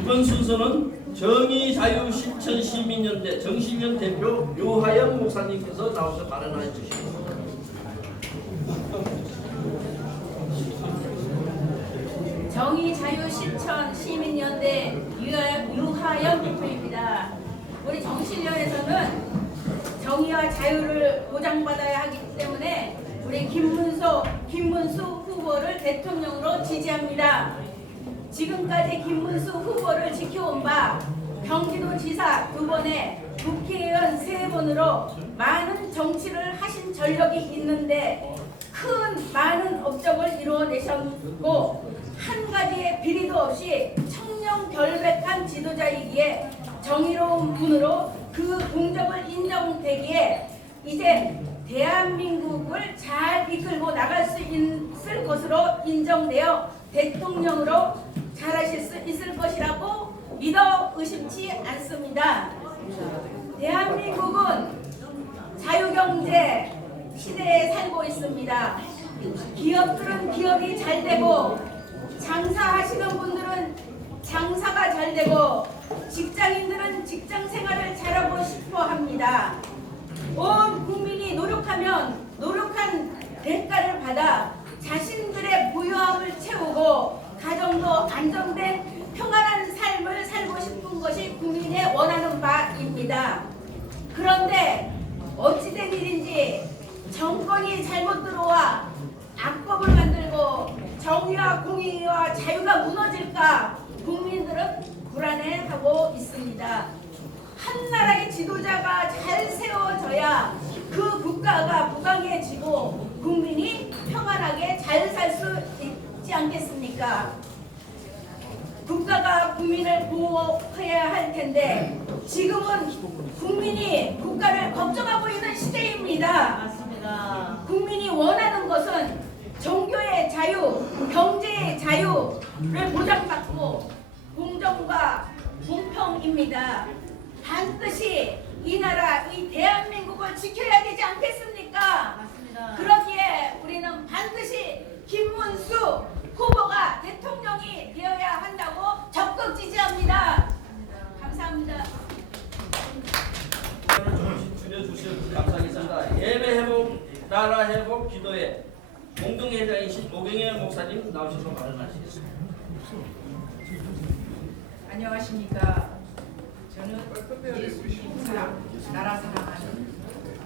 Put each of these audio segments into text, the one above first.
이번 순서는 정의자유실천시민연대 정시면 대표 유하영 목사님께서 나오셔서 발언해 주시겠습니다. 정의자유실천시민연대 유하영 대표입니다. 우리 정신련에서는 정의와 자유를 보장받아야 하기 때문에 우리 김문수 후보를 대통령으로 지지합니다. 지금까지 김문수 후보를 지켜온 바 경기도지사 2번에 국회의원 3번으로 많은 정치를 하신 전력이 있는데 많은 업적을 이루어내셨고 한 가지의 비리도 없이 청렴결백한 지도자이기에 정의로운 분으로 그 공적을 인정되기에 이제 대한민국을 잘 이끌고 나갈 수 있을 것으로 인정되어 대통령으로 잘하실 수 있을 것이라고 믿어 의심치 않습니다. 대한민국은 자유경제 시대에 살고 있습니다. 기업들은 기업이 잘 되고 장사하시는 분들은 장사가 잘 되고 직장인들은 직장 생활을 잘하고 싶어 합니다. 온 국민이 노력하면 노력한 대가를 받아 자신들의 부유함을 채우고 가정도 안정된 평안한 삶을 살고 싶은 것이 국민의 원하는 바입니다. 그런데 어찌된 일인지 정권이 잘못 들어와 악법을 만들고 정의와 공의와 자유가 무너질까 국민들은 불안해하고 있습니다. 한 나라의 지도자가 잘 세워져야 그 국가가 부강해지고 국민이 평안하게 잘 살 수 있지 않겠습니까? 국가가 국민을 보호해야 할 텐데 지금은 국민이 국가를 걱정하고 있는 시대입니다. 맞습니다. 국민이 원하는 것은 종교의 자유, 경제의 자유를 보장받고 공정과 공평입니다. 반드시 이 나라, 이 대한민국을 지켜야 되지 않겠습니까? 맞습니다. 그러기에 우리는 반드시 김문수 후보가 대통령이 되어야 한다고 적극 지지합니다. 감사합니다. 조금씩 줄여주셔서 감사하겠습니다. 예배 회복, 나라 회복 기도회 공동회장이신 오경혜 목사님 나오셔서 발언하시겠습니다. 안녕하십니까. 저는 예수님 사랑, 나라 사랑하는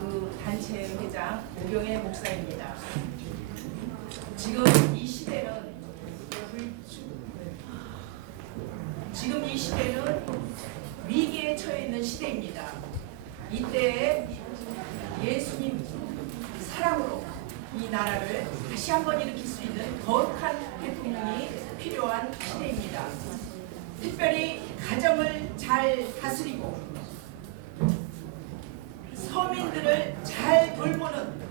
그 단체 회장 오경혜 목사입니다. 지금 이 시대는 위기에 처해 있는 시대입니다. 이때에 예수님 사랑으로 이 나라를 다시 한번 일으킬 수 있는 거룩한 대통령이 필요한 시대입니다. 특별히 가정을 잘 다스리고 서민들을 잘 돌보는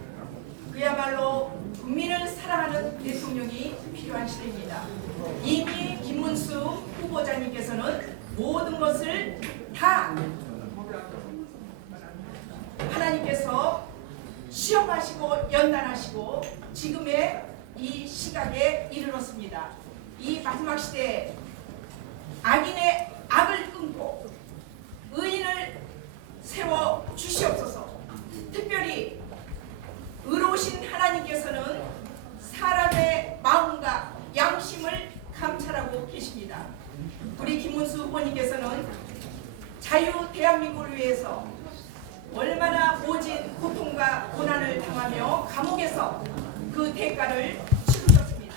그야말로 국민을 사랑하는 대통령이 필요한 시대입니다. 이미 김문수 후보자님께서는 모든 것을 다 하나님께서 시험하시고 연단하시고 지금의 이 시각에 이르렀습니다. 이 마지막 시대에 악인의 악을 끊고 의인을 세워 주시옵소서. 특별히 의로우신 하나님께서는 사람의 마음과 양심을 감찰하고 계십니다. 우리 김문수 후보님께서는 자유 대한민국을 위해서 얼마나 모진 고통과 고난을 당하며 감옥에서 그 대가를 치르셨습니다.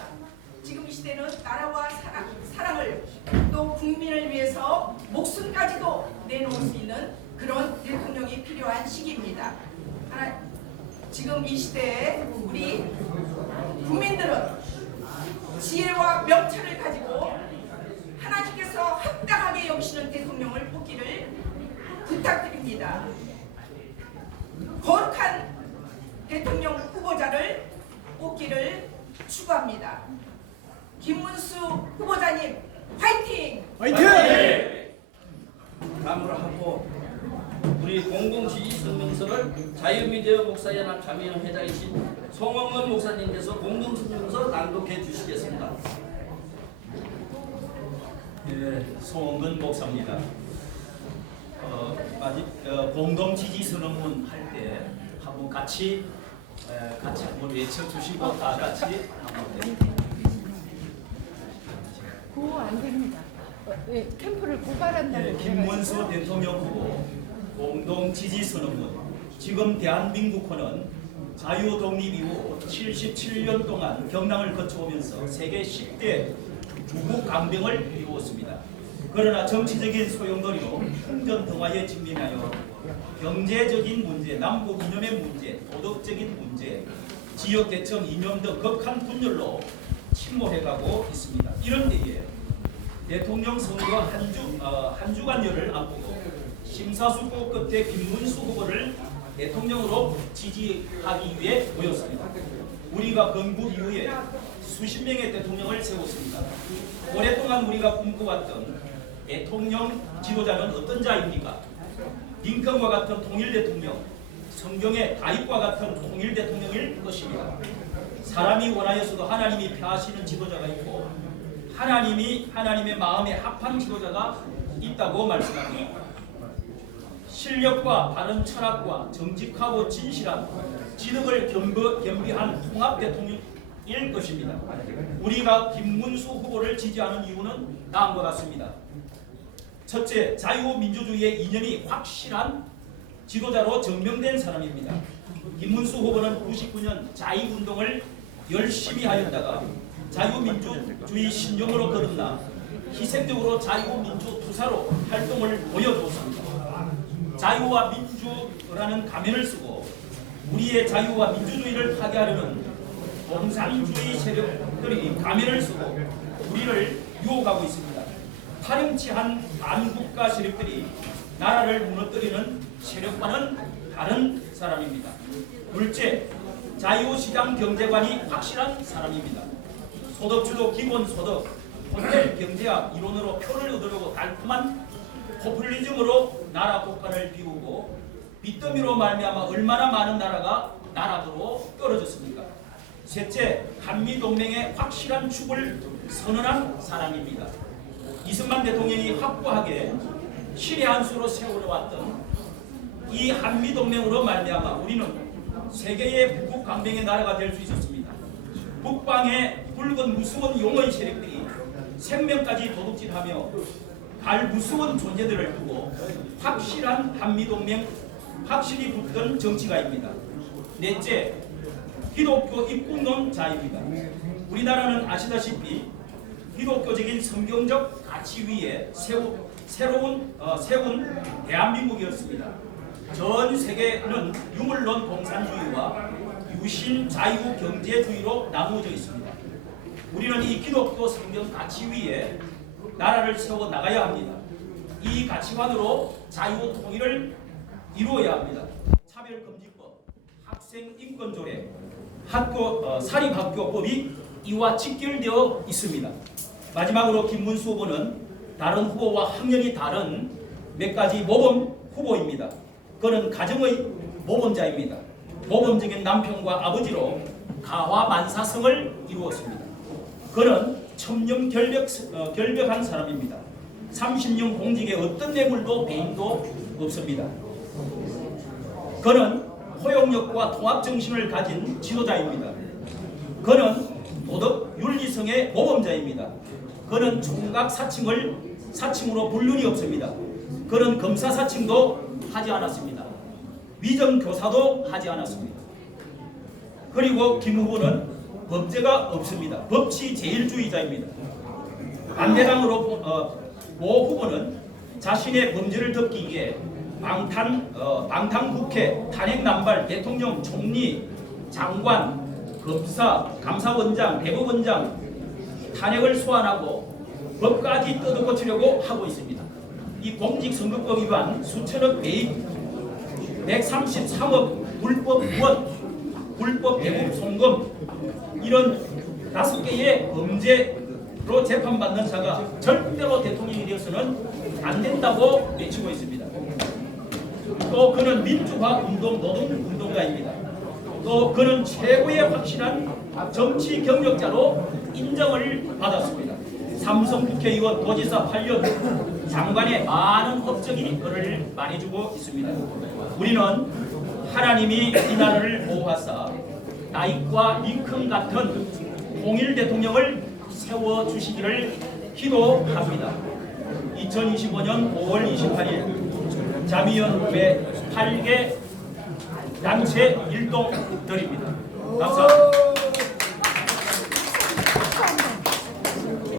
지금 이 시대는 나라와 사랑을 또 국민을 위해서 목숨까지도 내놓을 수 있는 그런 대통령이 필요한 시기입니다. 지금 이 시대에 우리 국민들은 지혜와 명철을 가지고 하나님께서 합당하게 여기시는 대통령을 뽑기를 부탁드립니다. 거룩한 대통령 후보자를 뽑기를 추구합니다. 김문수 후보자님 화이팅! 화이팅! 다음으로 하고 우리 공동지지 성명서를 자유미디어 목사연합 자매연 회장이신 송원건 목사님께서 공동성명서 낭독해 주시겠습니다. 송원근 목사입니다. 공동 지지 선언문 할 때 한번 같이 한번 외쳐주시고 다 같이 한번. 그거 안 됩니다. 캠프를 고발한다고. 김문수 대통령 후보 공동 지지 선언문. 지금 대한민국호는 자유 독립 이후 77년 동안 경랑을 거쳐오면서 세계 10대 주국 강병을 이루었습니다. 그러나 정치적인 소용돌이로 풍전등화에 직면하여 경제적인 문제, 남북 이념의 문제, 도덕적인 문제, 지역 계층 이념 등 극한 분열로 침몰해가고 있습니다. 이런 때에 대통령 선거 한 주간여를 앞두고 심사숙고 끝에 김문수 후보를 대통령으로 지지하기 위해 모였습니다. 우리가 건국 이후에 수십 명의 대통령을 세웠습니다. 오랫동안 우리가 꿈꿔왔던 대통령 지도자는 어떤 자입니까? 링컨과 같은 통일 대통령, 성경의 다윗과 같은 통일 대통령일 것입니다. 사람이 원하여서도 하나님이 펴하시는 지도자가 있고 하나님의 마음에 합한 지도자가 있다고 말씀합니다. 실력과 바른 철학과 정직하고 진실한 지덕을 겸비한 통합 대통령일 것입니다. 우리가 김문수 후보를 지지하는 이유는 다음과 같습니다. 첫째, 자유민주주의의 이념이 확실한 지도자로 증명된 사람입니다. 김문수 후보는 99년 자유운동을 열심히 하였다가 자유민주주의 신종으로 거듭나 희생적으로 자유민주 투사로 활동을 보여주었습니다. 자유와 민주라는 가면을 쓰고 우리의 자유와 민주주의를 파괴하려는 공산주의 세력들이 가면을 쓰고 우리를 유혹하고 있습니다. 파렴치한 반국가 세력들이 나라를 무너뜨리는 세력과는 다른 사람입니다. 둘째, 자유시장 경제관이 확실한 사람입니다. 소득주도 기본소득, 호텔 경제학 이론으로 표를 얻으려고 달콤한 포퓰리즘으로 나라 국가를 비우고 빚더미로 말미암아 얼마나 많은 나라가 나락으로 떨어졌습니까? 셋째, 한미동맹의 확실한 축을 선언한 사람입니다. 이승만 대통령이 확고하게 실의 한 수로 세워왔던 이 한미동맹으로 말미암아 우리는 세계의 북극 강병의 나라가 될 수 있었습니다. 북방의 붉은 무서운 용의 세력들이 생명까지 도둑질하며 갈 무서운 존재들을 두고 확실한 한미동맹 확실히 붙던 정치가입니다. 넷째, 기독교 입국론자입니다. 우리나라는 아시다시피 기독교적인 성경적 가치 위에 세운 대한민국이었습니다. 전 세계는 유물론 공산주의와 유신 자유 경제주의로 나누어져 있습니다. 우리는 이 기독교 성경 가치 위에 나라를 세워 나가야 합니다. 이 가치관으로 자유 통일을 이루어야 합니다. 차별금지법, 학생인권조례, 사립학교법이 이와 직결되어 있습니다. 마지막으로 김문수 후보는 다른 후보와 확연히 다른 몇 가지 모범 후보입니다. 그는 가정의 모범자입니다. 모범적인 남편과 아버지로 가화만사성을 이루었습니다. 그는 천년 결벽한 사람입니다. 30년 공직에 어떤 뇌물도 배임도 없습니다. 그는 포용력과 통합정신을 가진 지도자입니다. 그는 도덕 윤리성의 모범자입니다. 그는 총각 사칭으로 불륜이 없습니다. 그는 검사 사칭도 하지 않았습니다. 위정 교사도 하지 않았습니다. 그리고 김 후보는 범죄가 없습니다. 법치 제일주의자입니다. 반대당으로 모 후보는 자신의 범죄를 덮기 위해 방탄국회, 탄핵남발, 대통령, 총리, 장관, 검사, 감사원장, 대법원장 탄핵을 소환하고 법까지 뜯어고치려고 하고 있습니다. 이 공직선거법 위반, 수천억 배입, 133억 불법 후원, 불법 대북 송금 이런 5개의 범죄로 재판받는 자가 절대로 대통령이 되어서는 안 된다고 외치고 있습니다. 또 그는 민주화 운동 노동운동가입니다. 또 그는 최고의 확실한 정치 경력자로 인정을 받았습니다. 삼성 국회의원, 도지사 8년, 장관의 많은 업적이 그를 말해주고 있습니다. 우리는 하나님이 이 나라를 보호하사 다윗과 링컨 같은 통일 대통령을 세워주시기를 기도합니다. 2025년 5월 28일 자미연구회 8개 단체 일동들입니다. 감사합니다.